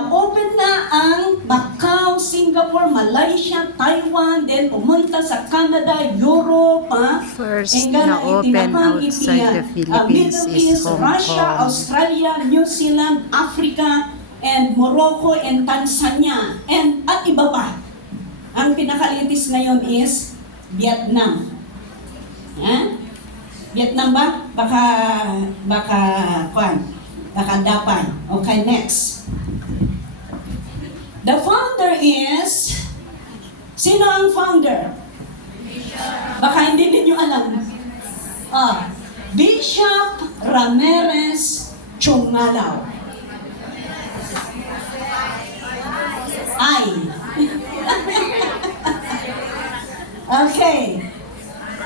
nag-open na ang Macau, Singapore, Malaysia, Taiwan, then pumunta sa Canada, Europe, First hanggang na open itinakang outside the Philippines Middle is East, Hong Russia, Kong. Australia, New Zealand, Africa, and Morocco, and Tanzania, and at iba pa. Ang pinakalitis ngayon is Vietnam. Vietnam ba? Baka dapan. Okay, next. The founder is, sino ang founder? Baka hindi ninyo alam. Bishop Ramirez Chungalaw. Ay. Okay.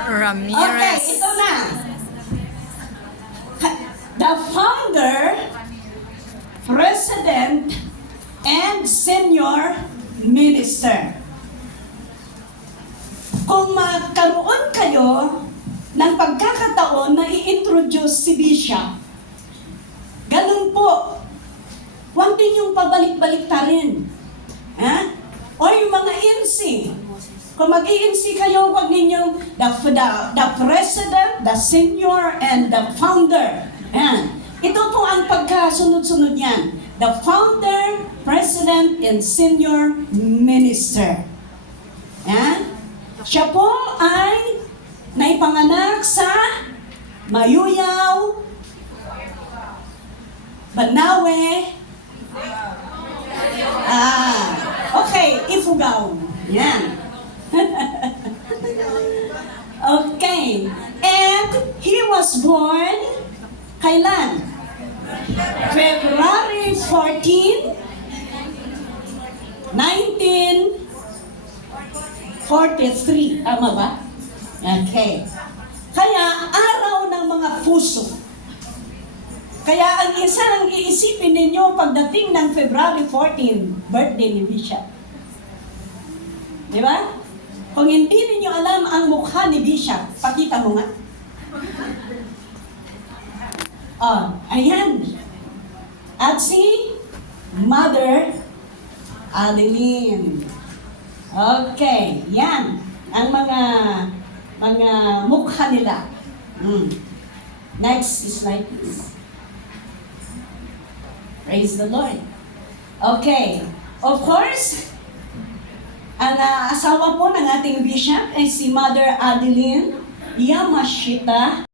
Ramirez. Okay, ito na. The founder, president, and senior minister. Kung magkaroon kayo ng pagkakataon na i-introduce si Bishop, ganun po. Huwag din yung pabalik-balik ta rin. O yung mga INC. Kung mag-INC kayo, huwag ninyong the president, the senior, and the founder. Ito po ang pagkasunod-sunod yan. The founder, president, and senior minister. Siya po ay naipanganak sa Mayuyaw, Banawe, okay, Ifugao. Yan. Okay. And he was born, kailan? February 14, 1943. Tama ba? Okay. Kaya araw ng mga puso. Kaya ang isa ang iisipin ninyo pagdating ng February 14, birthday ni Bishop. Di ba? Kung hindi ninyo alam ang mukha ni Bishop, pakita mo nga. Ayan. At si Mother Adeline. Okay, yan. Ang mga mukha nila. Next is like this. Praise the Lord. Okay. Of course, ang asawa po ng ating bishop ay si Mother Adeline Yamashita.